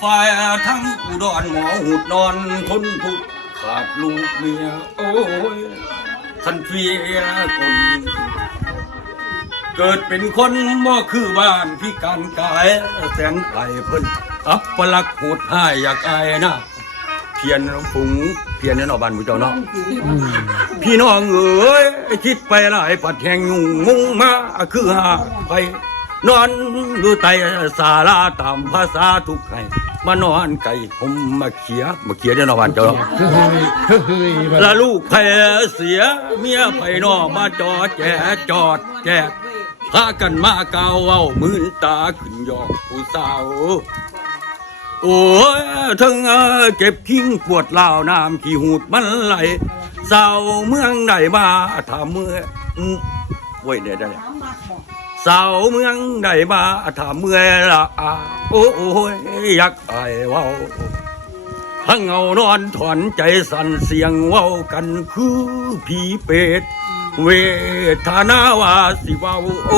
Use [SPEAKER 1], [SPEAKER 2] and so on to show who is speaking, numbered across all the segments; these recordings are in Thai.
[SPEAKER 1] ฝ่ายทั้งอุดรหมอหุดนอนทนทุกข์ขาดลูกเมียโอ้ยสันเฟียคนเกิดเป็นคนบ่คือบ้านพิการกายแสนไกลเพิ่นอับปลักษณ์โหดหายอยากอายนะเพียนผงเพียนเนี่ยเนาะบ้านผู้เจ้าเนาะพี่น้องเอ๋ยคิดไปหลายปัดแห่งยุ่งงงมาคือหาไปนอนดูไตสาราตามภาษาทุกไห้มานอนไก่ผมมาเขียเดี๋ยวเนาะบ้านเจ้าเนาะละลูกแพ้เสียเมียไปนอกมาจอแจกพากันมาเกาเว้ามืนตาขึ้นยอกผู้สาวโอ้ยทั้งเก็บทิ้งปวดเล่าน้ำขี้หูดมันไหลสาวเมืองใดมาถามเมื่อเว้ยได้สาวเมืองใดมาถามเมื่อละโอ้ยอยากอายเว้าทั้งเงานอนถอนใจสั่นเสียงเว้ากันคือผีเป็ดเวทนาวาสิเว้า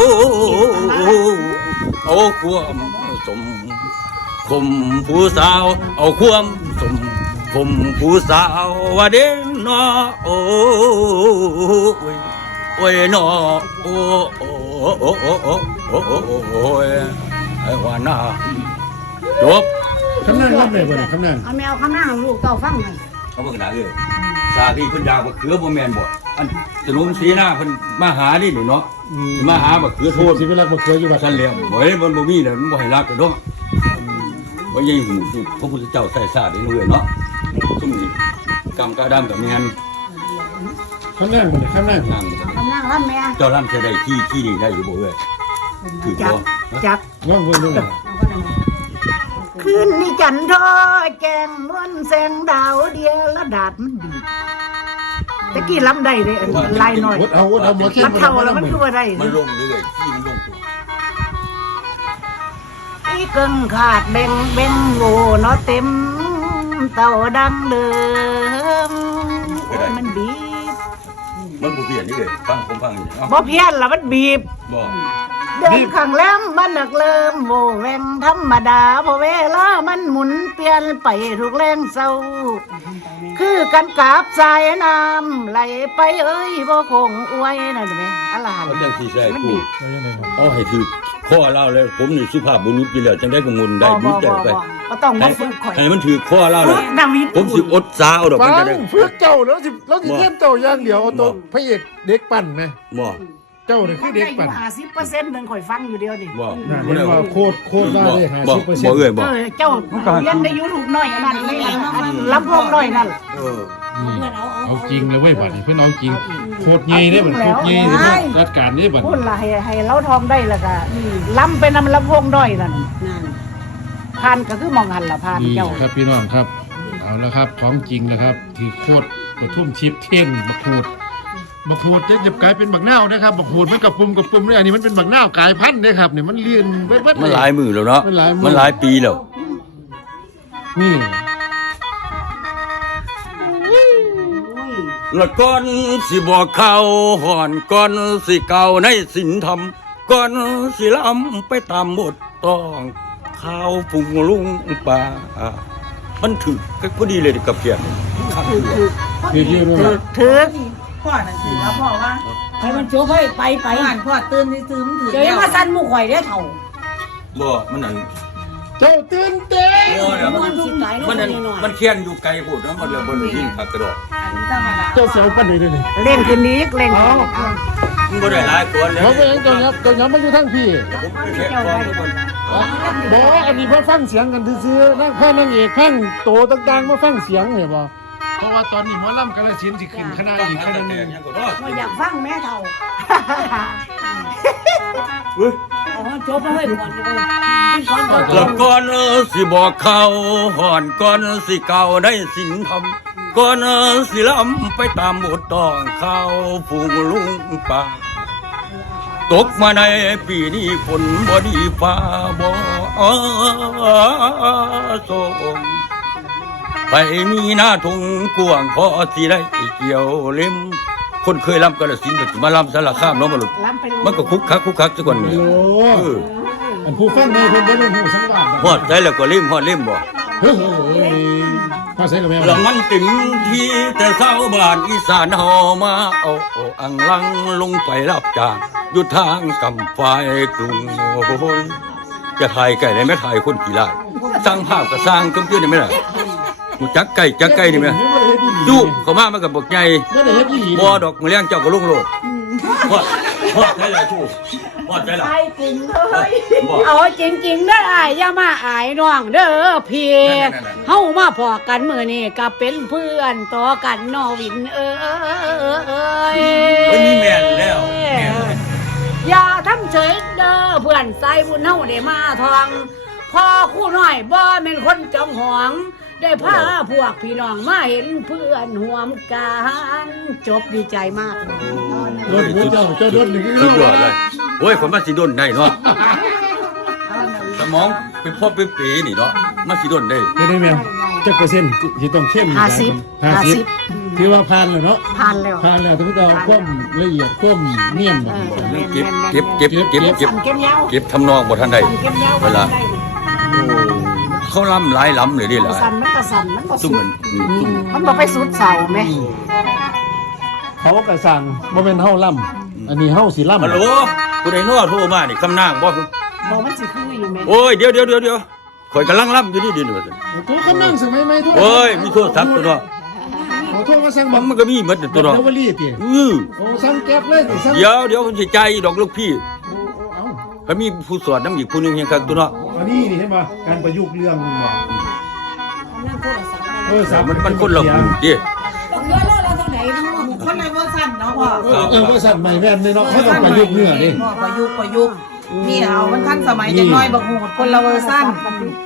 [SPEAKER 1] เอาความสมคมผู้สาวเอาความสมคมผู้สาวว่าเด่นนอโอ้ยนอโอ้ยไอ้วานาจบ
[SPEAKER 2] คำนั่งรับเลยบ่เนี่ยคำนั่ง
[SPEAKER 3] เอาแมวคำนั่งลูกเต่าฟังหน่อย
[SPEAKER 1] เขาเบิ่งหน้าเลยสาพี่เพิ่นยาวบ่เขือบ่แม่นบ่อันสนุนสีหน้าเพิ่นมาหานี่หนูเนาะมาหาบ่เขือโทษ
[SPEAKER 2] สิเวลาบ่เขืออยู่บัด
[SPEAKER 1] ซั่นแล้วบ่เห็นมันบ่มีน่ะมันบ่ให้รักกันเนาะบ่ใหญ่หูสิพระพุทธเจ้าใส่ซาได้เนาะซุ่มนี่กรรมกาดำกับแม่น
[SPEAKER 2] คำนั่งบ่เนี่ยคำนั่ง
[SPEAKER 3] คำนั่งรับแม่
[SPEAKER 1] เจ้าร่ำจะได้ที่นี่ได้อยู่บ่เอ้ยถือบ่
[SPEAKER 3] จับ
[SPEAKER 2] น้องเบิ่งดู
[SPEAKER 3] คืนนี้จันทร์แจงนวลแสงดาวเดียวละดาดมันบีบตะกี้ล้ำได้เลยลายหน่อย
[SPEAKER 2] เอาหมดแค่
[SPEAKER 3] มันเท่าแล้วมันคือว่าได้
[SPEAKER 1] มันลงเรื่อยที่มันลง
[SPEAKER 3] ไอ้เกิงขาดเบ่งโง่เนาะเต็มเต่าดังเดิมมันบีบ
[SPEAKER 1] มันบ่เพี้ยนนี่เลยฟังผมฟังนี่เนาะ
[SPEAKER 3] บ่เพี้ยนละมันบีบ
[SPEAKER 1] บ่
[SPEAKER 3] เดินข้างแหลมมันหนักเริ่มโวแวงธรรมดาพอเวลามันหมุนเปลี่ยนไปทุกแรงเศร้าคือกันกาบสายน้ำไหลไปเอ้ยบ่คงอวยนั่นไหมอะไร
[SPEAKER 1] เขาจังสิใส่กูเอาให้ถือข้อเล่าแล้วผมนี่สุภาพบุรุษอยู่แล้วจังได้ก็มุนได้รู้ใจไป
[SPEAKER 3] ก็ต้องมาฝึกข่อย
[SPEAKER 1] ให้มันถือข้อเล่าเลยผมสิอดสาวดอก
[SPEAKER 2] มันจะได้ฝึกเจ้าแล้วสิเทียมเจ้าอย่างเดียวเอาตัวพระเอกเด็กปั่นมั้ย
[SPEAKER 1] บ่
[SPEAKER 2] เจ้านี่คือเด็กปั่น
[SPEAKER 3] 50%นึงข่อยฟังอยู่เดียวดิ
[SPEAKER 1] บ่
[SPEAKER 2] นั่นว่าโคตรได้เลย50%
[SPEAKER 1] บ่เอ้ยบ่
[SPEAKER 3] เจ้าเรียนใน YouTube น้อยอันนั้นเลยลำโพงน้อยนั่น
[SPEAKER 2] เอาจริงเลยเว้ยบัดนี้เพิ่นเอาจริงโคตรใหญ่เด้บัดโคตรใหญ่เด้จัดการเด้บัด
[SPEAKER 3] พูดล่ะให้เราทองได้แล้วก็ลำไปนำลำโพงน้อยนั่นผ่านก็คือมองหันล่ะผ่านเจ้า
[SPEAKER 2] ครับพี่น้องครับเอาละครับของจริงนะครับที่โคตรกระทุ่มชิปเท่นบักพูดจะกลายเป็นบักนาวนะครับบักพูดมันกับปุ่มเนี่ยอันนี้มันเป็นบักนาวกลายพันธุ์เด้ครับเนี่ยมันเรียน
[SPEAKER 1] มันหลายมือแล้วเนาะมันหลายปีแล้ว
[SPEAKER 2] นี่
[SPEAKER 1] ละก่อนสิบอกเข้าห่อนก่อนสิเก่าในศีลธรรมก่อนสิล้ำไปตามบทต้องข้าวปุงลุงป่ามันถือก็พอดีเลยกับเพียร
[SPEAKER 3] ถือ
[SPEAKER 4] พ่อนั่นสิครับพ่อว่า
[SPEAKER 3] ให้มันโจ้ไป
[SPEAKER 4] อ่านพ่อตื่นซื้อมันถือ
[SPEAKER 3] เจ๊มาสั่นหมู่ข่อยได้เท่า
[SPEAKER 1] บ่มันนั่น
[SPEAKER 2] เจ้าตื่นเต้น
[SPEAKER 1] มันเคียนอยู่ไกลพูดนะมันเลยบนหินผักกระดอก
[SPEAKER 2] เจ้าเสียวปั้นเลยนี่
[SPEAKER 3] เล่นคืนนี้เล่น
[SPEAKER 1] มันบ่ได้หลายตัวเลย
[SPEAKER 2] เขาเป็นตัวยับมันอยู่ทั้งพี่บ่อันนี้เพื่อฟังเสียงกันซื่อๆนั่งพ่อนั่งเอกฟังโตต่างๆมาฟังเสียงเห็นบ่เพราะว่าตอนนี้หมอลำกาฬสินธุ์สิขึ้นคณะอีกคณะนึง
[SPEAKER 3] อยากฟังแม่เท่าโจ้ไปให้ก่อน
[SPEAKER 1] แล้วก่อนสิบอกเข้าห่อนก่อนสิเก่าได้ศีลธรรมก่อนสิล้ำไปตามบทต้องเข้าฝูงลุงป่าตกมาในปีนี้ฝนบ่ดีฟ้าบ่สมไปมีหน้าทุ่งกวางพอสิได้เกี่ยวเล่มคนเคยล้ำกาฬสินธุ์ก็สิมาล้ำสารคามเนาะมันก็คุกคักซะก่อนนี่
[SPEAKER 2] อันผู้ฟังในเพิ่นบ่ได้ฮู้สังวาส
[SPEAKER 1] ฮอดได้แล้วก็เล่มฮอดเล่มบ่
[SPEAKER 2] เฮ้ยพอใส่กับแมว
[SPEAKER 1] แล้วมันถึงที่แต่เศร้าบ้านอีสานเฮามาเอาอังลังลงไปรับจ้างอยู่ทางกำไฟกรุงโอ้ยจะถ่ายไก่ได้ไหมถ่ายคนกี่ไร่สร้างภาพก็สร้างจมเชื่อได้ไหมล่ะกูจักไก่นี่ไหมจุเขามามันกับบกใหญ่
[SPEAKER 2] ไม่ได้เฮ็ดอีหลี
[SPEAKER 1] บ่ดอกมือเลี้ยงเจ้าก็ลุงโลดพอดใช่ไรชูพอดใช่ละ
[SPEAKER 3] ไอ้จริงเลย
[SPEAKER 5] เอาจริงๆเด้ออ้ายอย่ามาอายน้องเด้อพี่เฮามาพอกันมื้อนี้ก็เป็นเพื่อนต่อกันนอวินเอ้ย
[SPEAKER 1] เฮ้ยนี่แม่นแล้วแม่นเลย
[SPEAKER 5] อย่าทำเฉยเด้อเพื่อนสายบุญเฮาได้มาทองพ่อคู่น้อยบ่แม่นคนจองหองได้พาพวกพี่น้องมาเห็นเพื่อนห่วมกันจบดีใจมาก
[SPEAKER 2] รถหัวเจ้าโดนหนึ่ง
[SPEAKER 1] สุดยอดเลยโอ้ยคนมาสิโดนได้เนาะสมองเป็นพ่อเป็นปีนี่เนาะมาสิโดนได้
[SPEAKER 2] เป็นได้แมวจักเปอร์เซ็นต์ที่ต้องเข้ม50ที่ว่าผ่านแล้วเนาะ
[SPEAKER 3] ผ่านแล้ว
[SPEAKER 2] ผ่านแล้วถึงจะเอาความละเอียดความเนียนแบบ
[SPEAKER 1] เก็บ
[SPEAKER 3] ยาว
[SPEAKER 1] เก็บทำนองบ่ทันใด
[SPEAKER 3] เก็บยาว
[SPEAKER 1] เวลาเขาล้ำหลายล้ำเลยดิล่ะ
[SPEAKER 3] สั่นมันก็สั่นมันก็
[SPEAKER 1] ซุ่มมันซุ่ม
[SPEAKER 3] มันบ่ไปสุดเสาไหม
[SPEAKER 2] เขาก็สั่งบ่แม่นเฮาล่ำอันนี้เฮาสิล่ำ
[SPEAKER 1] ฮัลโหลผู้ใดน้อโทรมานี่คำนางบ่
[SPEAKER 3] บ่มันสิคืออยู่แม่
[SPEAKER 1] โอ้ยเดี๋ยวข่อยกำลังล้ำอยู่นี่ดิเดี๋ยว
[SPEAKER 2] โอ้ก็นั่งสมัยใหม่โทษ
[SPEAKER 1] โอ้ยมีโทรศัพท์ตัวเนาะ
[SPEAKER 2] ขอโทษมาสั่ง
[SPEAKER 1] มันก็มีหมดตัวเนาะ
[SPEAKER 2] เดลิเวอรี่ติ
[SPEAKER 1] อื้อ
[SPEAKER 2] โอ้สั่งแก๊บเลยติสั่ง
[SPEAKER 1] เดี๋ยวผมสิใจายดอกลูกพี่
[SPEAKER 2] เอ้า
[SPEAKER 1] ก็มีผู้สอนน้ำอีกผู้หนึงยังคักตัวเนาะ
[SPEAKER 2] อันนี้นี่เห็นป่ะการประยุกต์เรื่องบ่สาม
[SPEAKER 1] มันคนละหมู่ดิ
[SPEAKER 4] คนเลยเวอร์ชันเนาะพ่อ
[SPEAKER 2] ว่าสั่นใหม่แม่นเลยเนาะเขาต้องประยุกต์เนื้อดิ
[SPEAKER 4] พ่อประยุกต์นี่เอามันทันสมัยจังน้อยบักหูดคนละเวอร์ชัน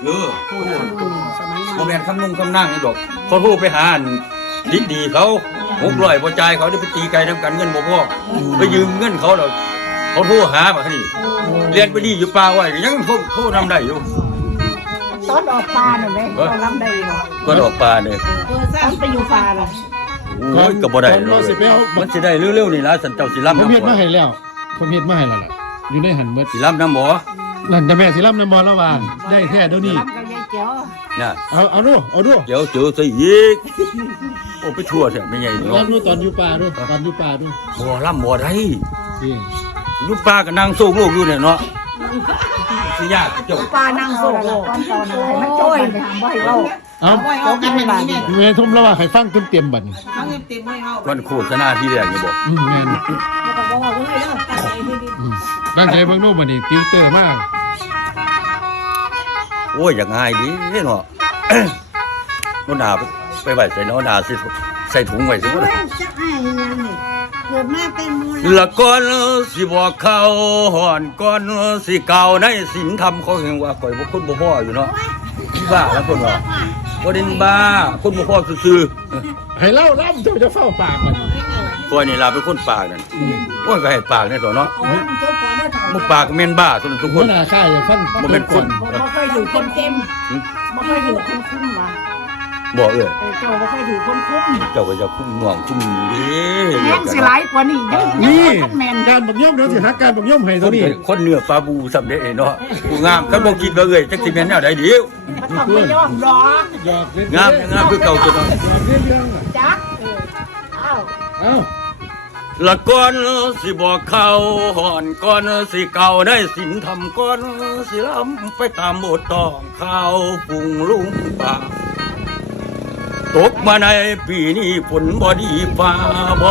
[SPEAKER 1] บ่แม่นคำนุ่งคำนั่งนี่ดอกเขาโทรไปหาอันดีๆเขา600บ่จ่ายเขาได้ไปตีไก่นํกันเงินบ่พอไปยืมเงินเขาแล้วเขาโทรหาบัดนี้เรียนไปดีอยู่ป่าไว้ก็ยังโทรนำได้อยู่
[SPEAKER 3] ตอนออกปลาน่ะแม่ก็รับได้อยู่
[SPEAKER 1] ก็ดอกปลาเนี่ย
[SPEAKER 4] เวอร์ชั
[SPEAKER 3] ตอน นไปอยู่ปลาน่ะ
[SPEAKER 1] โอ้ยก็บ่ได้
[SPEAKER 2] เราสิไปเอา
[SPEAKER 1] มันสิได้เร็วๆนี่ล่ะสันเจ้าสิล้ำ
[SPEAKER 2] ผม
[SPEAKER 1] น้ำ
[SPEAKER 2] เฮ็ดมา
[SPEAKER 1] บ่
[SPEAKER 2] ให้แล้วผมเฮ็ดมาให้แล้วล่ะอยู่ในหันเบิด
[SPEAKER 1] สิล้ำน้ำบ่
[SPEAKER 2] นั่นแต่แม่สิล่ำน้ำมอละวานได้แท้เดี๋ยวนี้
[SPEAKER 3] รับกับยายเจ๋ว
[SPEAKER 1] น่ะ
[SPEAKER 2] เอาดู
[SPEAKER 1] เดี๋ยวเจอซะอีกโอ้ไปทั่วแท้ไม่ใหญ่เนาะ
[SPEAKER 2] ล่ำดูตอนอยู่ป่าดูตอนอยู่ป่าดู
[SPEAKER 1] บ่ล้ำบ่ได้
[SPEAKER 2] นี่
[SPEAKER 1] อยู่ป่าก็นั่งโซกโลกอยู่เนี่ยเนาะสิยากเจ้า
[SPEAKER 5] ปลานางโซโล
[SPEAKER 3] ตอนเก่าน่ะให้มันจบไปหาบ่ให้เว้า
[SPEAKER 2] เอา
[SPEAKER 4] ไว้เอากันแบบนี้แม่
[SPEAKER 2] แม่ทุ่มแล้วว่าให้ฟังเต็มๆบัดนี้
[SPEAKER 4] ทั้งเต็มไว้เอา
[SPEAKER 1] มันโฆษณาที่แรกนี่บ่
[SPEAKER 2] แม่นตั้งใจเบิ่งโน้บัดนี้ติวเตอร์มาก
[SPEAKER 1] โอ้ยอย่างง่ายดีเนาะ โนหนาไปไว้ใส่โนหนาสิใส่ถุงไว้สิบ่
[SPEAKER 5] จะอ้ายยังนี่เกิดมาเป็นมูล
[SPEAKER 1] ละก่อนสิบอกเขาห่อนก่อนสิเก่าในศีลธรรมเขาเห็นว่าข่อยบ่คนบ่พออยู่เนาะบ้าแล้วคนว่าบ่ได้บ้าคนบ่พอซื่อ
[SPEAKER 2] ให้เล่าล่ำเจ้าจะเฝ้าปากมัน
[SPEAKER 1] ๆข่อยนี่ล่ะเป็นคนปากนั่นโอ้ยก็ให้ปากแน่ตัวเนาะ
[SPEAKER 5] เจ้าก่อนได้ถาม
[SPEAKER 1] มึงปากก็แม่นบ้าทุกค
[SPEAKER 2] หัวน หน้าค่ายฟัง
[SPEAKER 1] บ่แม่นคน
[SPEAKER 3] บ่เคยถือคนเต็มบ่เคยถือคนคุ้มว่ะ
[SPEAKER 1] บ่เอ้ย
[SPEAKER 3] แต่เจ้าบ่เคยถือคนคุ้ม
[SPEAKER 1] เจ้าก็จะคุ้มหน่วงคุ้มเด้
[SPEAKER 3] แม่งสิหลายกว่านี้ยัง
[SPEAKER 2] นี่
[SPEAKER 3] คนแม่น
[SPEAKER 2] การบักย่อมเดี๋ยวสิหาการบักย่อมให้
[SPEAKER 1] ค
[SPEAKER 2] ตัวน นี้
[SPEAKER 1] คนเนื้อปลาบูสำเร็จเนาะกูงามคันบ่คิดว่าเอ้ยจักสิแม่นแนวใดเดียว
[SPEAKER 3] มันต้องไม่ยอมดอก
[SPEAKER 2] หยอกเล่น
[SPEAKER 1] งามคือเก่าตัวเนาะ
[SPEAKER 2] หยอกเล่นเรื่องอ่ะ
[SPEAKER 3] จักอ้าว
[SPEAKER 2] เอ้า
[SPEAKER 1] ละก่อนสิบอกเขาห่อนก่อนสิเก่าได้สินทำก่อนสิล้ำไปตามบทต้องข้าวปรุงลุงป่าตกมาในปีนี้ฝนบ่ดีฟ้าบ่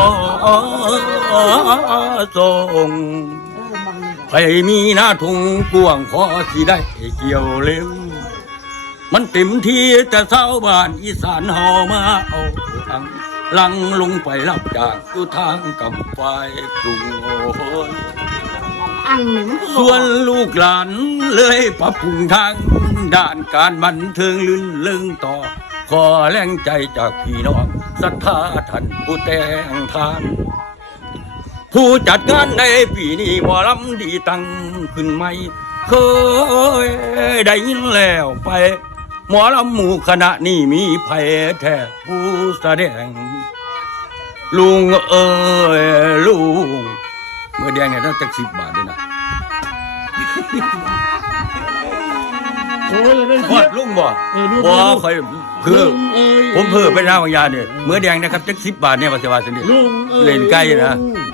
[SPEAKER 1] ส่งใครมีหน้าทุ่งกวางพอสิได้เกี่ยวเล็วมันเต็มที่แต่เศร้าบ้านอีสานเฮามาเอาอังลังลงไปรับจากอยู่ทางกำไฟกรุงโอ้ย
[SPEAKER 3] อันหนึ่ง
[SPEAKER 1] ส่วนลูกหลานเลยปรับปรุงทางด้านการบันเทิงลื่นเริงต่อ ขอแรงใจจากพี่น้องศรัทธาท่านผู้แต่งทาน ผู้จัดงานในปีนี้หมอลำดีตั้งขึ้นใหม่เคยได้ยินแล้วไป หมอลำหมู่คณะนี้มีไผแท้ผู้แสดง ลุงเอ้ยลุงเมื่อแดงเนี่ยต้องจัก10 บาทด้วยนะ
[SPEAKER 2] โอ้ยได้
[SPEAKER 1] ฮ
[SPEAKER 2] เพี
[SPEAKER 1] อย ด
[SPEAKER 2] บ
[SPEAKER 1] ลุงบ่
[SPEAKER 2] ลุง
[SPEAKER 1] บ่ค่อยเพื่อ
[SPEAKER 2] ลุงเอ้ย
[SPEAKER 1] ผมเพื่อไปหน้าบางยาเนี่ยมื้อแดงนะครับจัก10 บาทเนี่ยว่าสิว่าซั่นนี่
[SPEAKER 2] ลุงอ้ย
[SPEAKER 1] เล่นไก่นะ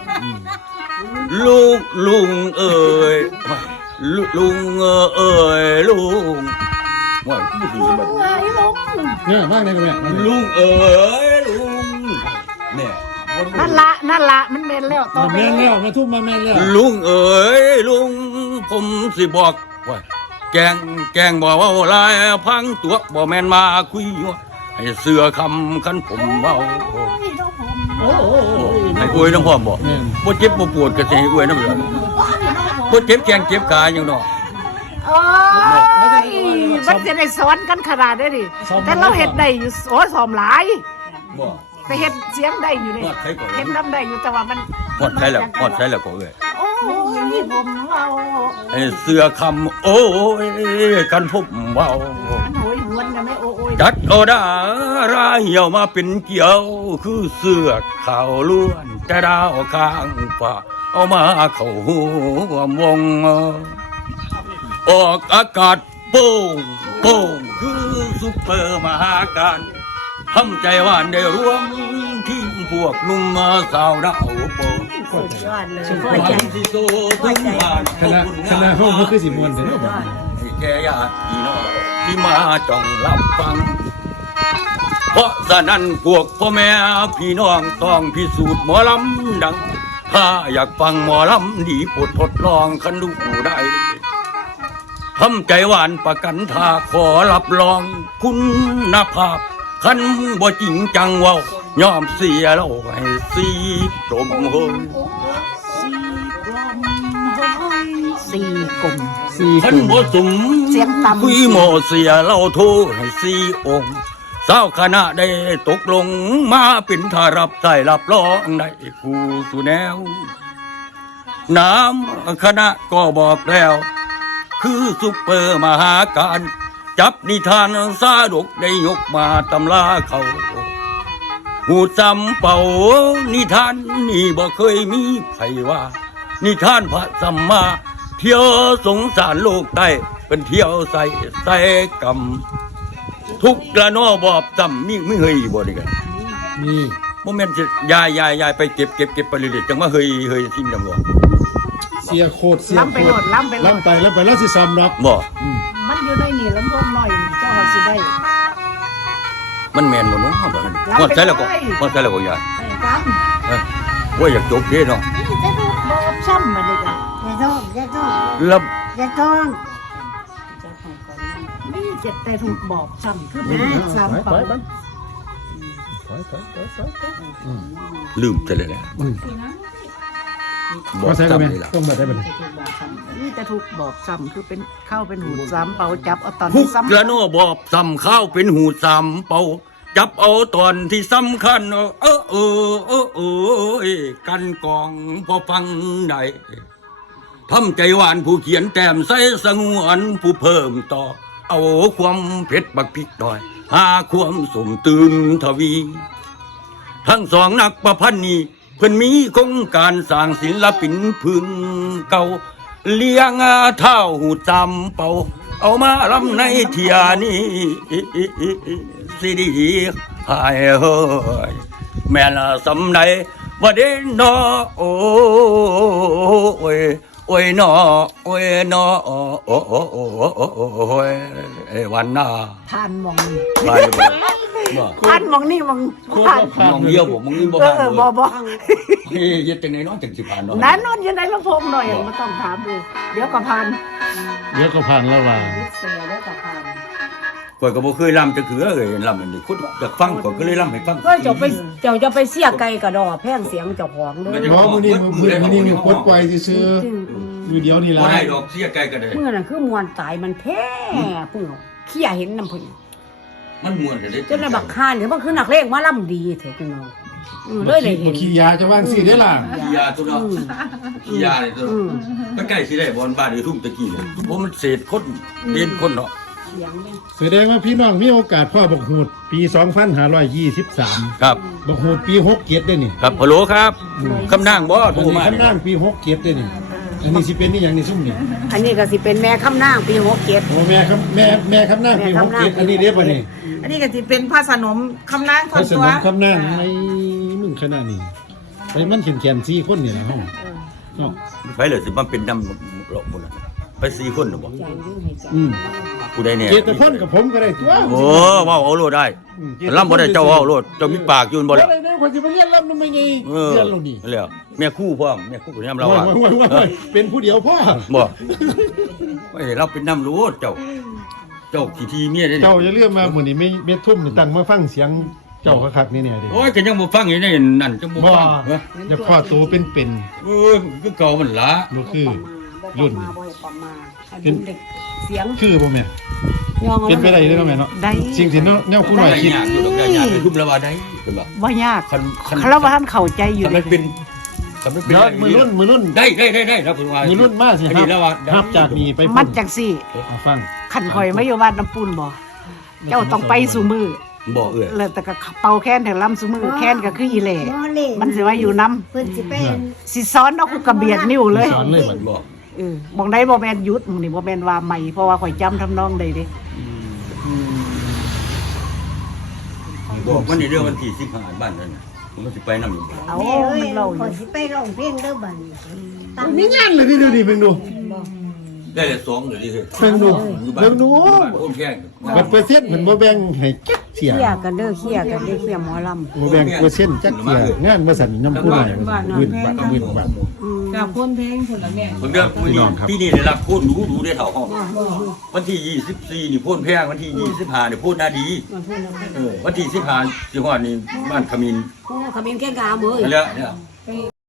[SPEAKER 1] ลุงเอ้ยลุงเอ้ยลุงว่าคือสิบัด
[SPEAKER 2] เนี่ยมากเลยเนี่ย
[SPEAKER 1] ลุงเอ้ยลุงเนี่ย
[SPEAKER 3] นั่นละมันเมนแล้วต่อ
[SPEAKER 2] มา
[SPEAKER 3] ไป
[SPEAKER 2] แม่นแล้วมาทุ่มมาแม่นแล้ว
[SPEAKER 1] ลุงเอ้ยลุงผมสิบอกว่าแกงบอกว่าลายพังตัวบ่แม่นมาคุยให้เสือคำคันผมเมา
[SPEAKER 2] โอ้โห
[SPEAKER 1] ให้อวยน้ำพร้อมบ่
[SPEAKER 2] แม่น
[SPEAKER 1] บ่เจ็บบ่ปวดก็สิให้อวยน้ำเหลือบ่เจ็บแขนเจ็บขาอย่างเนาะ
[SPEAKER 3] โอ้ยมันจะได้สอนกันขนาดได้ดิแต่เราเห็ดได้อยู่โอ้สอมหลาย
[SPEAKER 1] บ่
[SPEAKER 3] แต่เห็ดเสียงได้อยู่นี่
[SPEAKER 1] ฮอดใครก่อน
[SPEAKER 3] เห็ดน้ำได้อยู่แต่ว่ามัน
[SPEAKER 1] ฮอดใช่แล้วฮอดใช่แล้วก็เอ้ย
[SPEAKER 3] โอ้ยผมเอา
[SPEAKER 1] ให้เสือคำโอ้ยกันผมเมา
[SPEAKER 3] โอ้ยหวนกันไม่โอ้ย
[SPEAKER 1] จัดโอดาราเหี่ยวมาเป็นเกี่ยวคือเสือขาวล้วนแต่ดาวข้างฟ้าเอามาเข้าหัววงออกอากาศโป่งโป่งคือซุปเปอร์มหาการทำใจหวานได้รวมทีมพวกหนุ่มสาวดาวโป่ง
[SPEAKER 5] สุดยอดเลย
[SPEAKER 1] ควันที่โซ่พึ่งผ่าน
[SPEAKER 2] คณะห้องมันคือสิมวนเด้อ
[SPEAKER 1] ให้แก่ญาติพี่น้องที่มาจ้องรับฟัง เพราะฉะนั้นพวกพ่อแม่พี่น้องต้องพิสูจน์หมอลำดัง ถ้าอยากฟังหมอลำดีโปรดทดลองคันดูได้ทำใจหวานประกันถ้าขอรับรองคุณภาพคันบ่จริงจังเว้ายอมเสียเราให้สีกลมเฮย
[SPEAKER 3] สี่กลม
[SPEAKER 2] สี่
[SPEAKER 1] คั
[SPEAKER 2] คน น
[SPEAKER 1] บ่สม
[SPEAKER 3] เสียงต่ำ
[SPEAKER 1] คุยหมอเสียเราโทรให้สีองค์เศร้าคณะได้ตกลงมาเป็นทารับใส่รับรองในคู่สุแนว น้ำคณะก็บอกแล้ว คือซุปเปอร์มหาการ จับนิทานสาดกได้ยกมาตำลาเขา หูจำเป่านิทานนี่บ่เคยมีใครว่า นิทานพระสัมมาเที่ยวสงสารโลกใต้เป็นเที่ยวใส่กรรม ทุกระนอบอบจำมีไม่เคยบ่ได้กัน
[SPEAKER 2] มี
[SPEAKER 1] โมเมนต์ยายไปเก็บไปเรื่อยๆจังว่าเฮยทิ้งจังหวะ
[SPEAKER 2] เสียโคตรเสีย
[SPEAKER 3] ล้ำไปโหลดล้ำไปโหลด
[SPEAKER 2] ล้ำไปแล้วสิซ้ำดอก
[SPEAKER 1] บ่
[SPEAKER 3] มันอยู่ในนี่ลำโพงหน่อยเจ้าว่าสิได้
[SPEAKER 1] มันแมนบ่เนาะบ่มันหมดใช่แล้วก็หมดใช่แล้วก็ยาย
[SPEAKER 3] ไปกัน
[SPEAKER 1] ว่าอยากจบเด้เนาะ
[SPEAKER 3] นี่จะดูบอบซ้ำมาเลยกันอย่าท้อง
[SPEAKER 1] แล้ว
[SPEAKER 3] อย่าท้องนี่จะแต่ถูกบอบซ้ำคือเป็นสามเป่า
[SPEAKER 1] ลืมจะเลยนะบอ
[SPEAKER 2] ก็
[SPEAKER 1] ก
[SPEAKER 2] ใส่กันไหม
[SPEAKER 1] จำเลยล่ะ
[SPEAKER 2] ต้องมาได้บ่ได้
[SPEAKER 3] นี่จะถูกบอบซ้ำคือเป็นเข้าเป็นหูซ้ำเป่าจับเอาตอน
[SPEAKER 1] ทุ
[SPEAKER 3] ที่
[SPEAKER 1] ก
[SPEAKER 3] ซ้ำ
[SPEAKER 1] กระโนบอบซ้ำข้าวเป็นหูซ้ำเป่าจับเอาตอนที่สำคัญกันกองพอฟังได้ทำใจหวานผู้เขียนแต้มใส่สงวนผู้เพิ่มต่อ เอาความเผ็ดบักพริกหน่อย หาความสมตื่นทวี ทั้งสองนักประพันธ์นี้เพิ่นมีโครงการสร้างศิลปินพึ่งเก่า เลี้ยงเท่าหูจำเป่า เอามาลำในเทียนี้สิดีหายเฮ้ยแม่ละสำใดบ่เด่นนอโอ้ยนอโอ้ยนอโอ้ยวันหน้า
[SPEAKER 3] ผ่านมองนี่
[SPEAKER 1] ไปบ่
[SPEAKER 3] ผ่านมองนี่มอง
[SPEAKER 2] โคตร
[SPEAKER 3] ผ่าน
[SPEAKER 2] ว่าผ่าน
[SPEAKER 1] มองเดียวผมมองนี่บ่
[SPEAKER 3] เอ
[SPEAKER 1] ผ่าน
[SPEAKER 3] อ
[SPEAKER 1] เลย
[SPEAKER 3] บอ
[SPEAKER 1] เฮ้ยยึดจังไหนเน้องจังสิผ่านเนาะ
[SPEAKER 3] นั้นนอนอยู่ในลำโพงหน่อยไม่ต้องถามเลยเดี๋ยวก็ผ่าน
[SPEAKER 2] เดี๋ยวก็ผ่านแล้วว่า
[SPEAKER 3] เสียแล้วก็ผ่าน
[SPEAKER 1] ข่อยก็บ่เคยลำจะคือลำอันนี้คนอยากฟังข่อยก็เลยลำให้ฟัง
[SPEAKER 5] เฮ้ยเจ้าจะไปเสียไก่กระดอแพงเสียงเจ้าของเด้อ
[SPEAKER 2] หมอมื้อนี้มีปลดปล่อยซื่อๆอยู่เดียวนี่
[SPEAKER 1] บ่
[SPEAKER 2] ล่ะ
[SPEAKER 1] ได้ดอกเสียไกลก็ได้
[SPEAKER 5] เมื่อนั้นคือมวนตายมันแพ้เพิ่งเขี้ยเห็นน้ำเพิ่น
[SPEAKER 1] มันม่วนแต่เด้
[SPEAKER 5] จนในบักคานเนี่ยมันคือนักเลงมาล่ำดีเถอะจังเนาะเลยได้เห็น
[SPEAKER 2] ขี้ยาจะว่างสิได้ล่ะ
[SPEAKER 1] ยาตัวเนาะยาเลยตัวก็ใกล้สิได้บ่อนบ้านอยู่ทุ่งตะกี้เลยเพราะมันเศษคนเด่นคนเนาะ
[SPEAKER 5] เสียงเนี่ย
[SPEAKER 2] แสดงว่าพี่น้องมีโอกาสพ่อบักหูดปี 2523
[SPEAKER 1] ครับ
[SPEAKER 2] บักหูดปี67ได้นี่
[SPEAKER 1] ครับฮัลโหลครับคำนางบ่โทรมา
[SPEAKER 2] ขั้นล่างปี67ได้นี่อันนี้สิเป็นนี่อย่างนี้ซุ่มนี่
[SPEAKER 5] อันนี้ก็สิเป็นแม่คำนางปี67
[SPEAKER 2] โอ้แม่ครับแม่ครับนั่งปี67อันนี้เรียบบ่นี่
[SPEAKER 4] อันนี้ก็สิเป็นผ้าสนมคำนางท
[SPEAKER 2] พ
[SPEAKER 4] อ
[SPEAKER 2] ระ
[SPEAKER 4] ด
[SPEAKER 2] ส
[SPEAKER 4] ตัวน
[SPEAKER 2] มคำนั่งในมึงขนาดนี้ไปมันเขียน4คนนี่นะห้องเนาะ
[SPEAKER 1] ไปเลยสิมันเป็นน้ำหลอกหมดไป4คนหรือบ่
[SPEAKER 2] อืม
[SPEAKER 1] กูได้เนี่ย
[SPEAKER 2] เจตพลกับผมก็ได้ตัว
[SPEAKER 1] โอ้ว้าวเอาโลดได้ล่ำบ่ได้เจ้าเอาโลดเจ้ามีปากอยู่บ่
[SPEAKER 2] บ่
[SPEAKER 1] ได้
[SPEAKER 2] ได้คนสิไปเรียนลำนำไม่ไง
[SPEAKER 1] เออ
[SPEAKER 2] เรียนเรานี่
[SPEAKER 1] แล้วแม่คู่พ่อแม่คู่กับน้ำเรา
[SPEAKER 2] โอ้
[SPEAKER 1] อ่ะ
[SPEAKER 2] ยเป็นผู้เดียวพ่อ
[SPEAKER 1] บ่ไม่เราเป็นน้ำรู้เจ้าขี้ทีเมียได้
[SPEAKER 2] เจ้าอย่าเลื่อมมามื้อนี้เม็ดทุ่มนี่ตั้งมาฟังเสียงเจ้าคักๆนี่เนี่ยดิ
[SPEAKER 1] โอ้ยก็ยังบ่ฟังอยู่ในนั่นจังบ่
[SPEAKER 2] บ่
[SPEAKER 1] ฟัง
[SPEAKER 2] จะพ่อโตเป็น
[SPEAKER 1] คือเก่ามันละ
[SPEAKER 2] บ่คือรุ่น
[SPEAKER 5] เป็นเด็กเสียง
[SPEAKER 2] คือบ่แม่
[SPEAKER 5] ยอง
[SPEAKER 2] เป็นไปได้เด้อเนาะแม่เนาะ
[SPEAKER 3] ได้
[SPEAKER 2] สิ่งที่แนวผู้น้อย
[SPEAKER 1] ได้
[SPEAKER 2] คิด
[SPEAKER 1] ยากอยู่ดอกได้ยากคือทุ่มละว่าได้เพิ่นบ่
[SPEAKER 3] ว่ายาก
[SPEAKER 1] คัน
[SPEAKER 3] คารวะท่านเข้าใจอยู่
[SPEAKER 1] คันมันเป็นคันมันเป็น
[SPEAKER 2] เดี๋ยวมือรุ่น
[SPEAKER 1] ได้ครับเพิ่นว่า
[SPEAKER 2] มือรุ่นมาสิ
[SPEAKER 1] อัน
[SPEAKER 2] ครั
[SPEAKER 1] นี้
[SPEAKER 2] บ
[SPEAKER 1] แล้วว่า
[SPEAKER 2] รับจากนี้ไป
[SPEAKER 3] มัดจังสี่
[SPEAKER 2] เอาฟัง
[SPEAKER 3] ขันข่อยไม่อยู่บ้านน้ำปูนบ่เจ้าต้องไปสู่มือ
[SPEAKER 1] บ่เอ้ย
[SPEAKER 3] แล้วแต่ก็เป่าแค้นถึงลำสู่มือแค้นก็คืออีเหล่
[SPEAKER 6] บ่เล่
[SPEAKER 3] มันสิว่าอยู่น้
[SPEAKER 6] เพิ่นสิไป
[SPEAKER 3] ำสิซ้อนเอากูกระเบียดนิ้วเลย
[SPEAKER 2] สอนเลยบัด
[SPEAKER 1] บ่
[SPEAKER 3] บอกได้บ่แม่นหยุดมึงนี่บ่แม่นว่าใหม่เพราะว่าข่อยจำทำนองได้เด้
[SPEAKER 1] บอกมันนี่เรื่องวันที่15บ้านนั่นน่ะมันสิไปนำอยู่
[SPEAKER 3] เอา
[SPEAKER 6] แม่เอ้ย
[SPEAKER 3] มันเล่าอ
[SPEAKER 6] ขอยู่ สิไปร้องเพลงเด้อบัดนี้ตั้ง
[SPEAKER 2] มีงานเลยดิเดี๋ยวนี้เบิ่งดู
[SPEAKER 1] ได้แต่2อยู่ดิเฮ้ย
[SPEAKER 2] เบิ่งดูเบิ่งดู
[SPEAKER 1] โอ้แพง
[SPEAKER 2] บัดเปอร์เซ็นต์มันบ่แบ่งให้จักเสีย
[SPEAKER 5] เคลียร์กันเด้อเคลียร์กันเด้อเคลียร์หมอลำ
[SPEAKER 2] บ่แบ่งเปอร์เซ็นต์จักเสียงานบ่สั่นน้ำผู้น้อยมื้นบาทมื้นบาท
[SPEAKER 4] กับคนเพลงคนละแม่
[SPEAKER 1] ผมเรื่อง
[SPEAKER 2] พี่น้องครับ
[SPEAKER 1] ที่นี่ได้รับโพดรู้ได้เท่าห้องวันที่24นี่โพดแพงวันที่25นี่โพดนาดีวันที่15สิฮอดนี่บ้านขมิน
[SPEAKER 5] โอ้ขมิ้นแกงกาเมือ
[SPEAKER 1] นั่นแหละเนี่ย